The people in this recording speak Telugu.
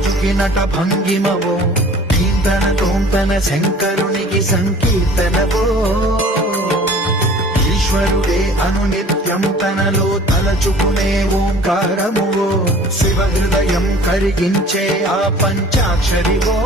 రాజుకి నట భంగిమవో కీర్తన తోంతన శంకరునికి సంకీర్తనవో ఈశ్వరుడే అనునిత్యం తనలో తలచుకునే ఓంకారమువో శివ హృదయం కరిగించే ఆ పంచాక్షరివో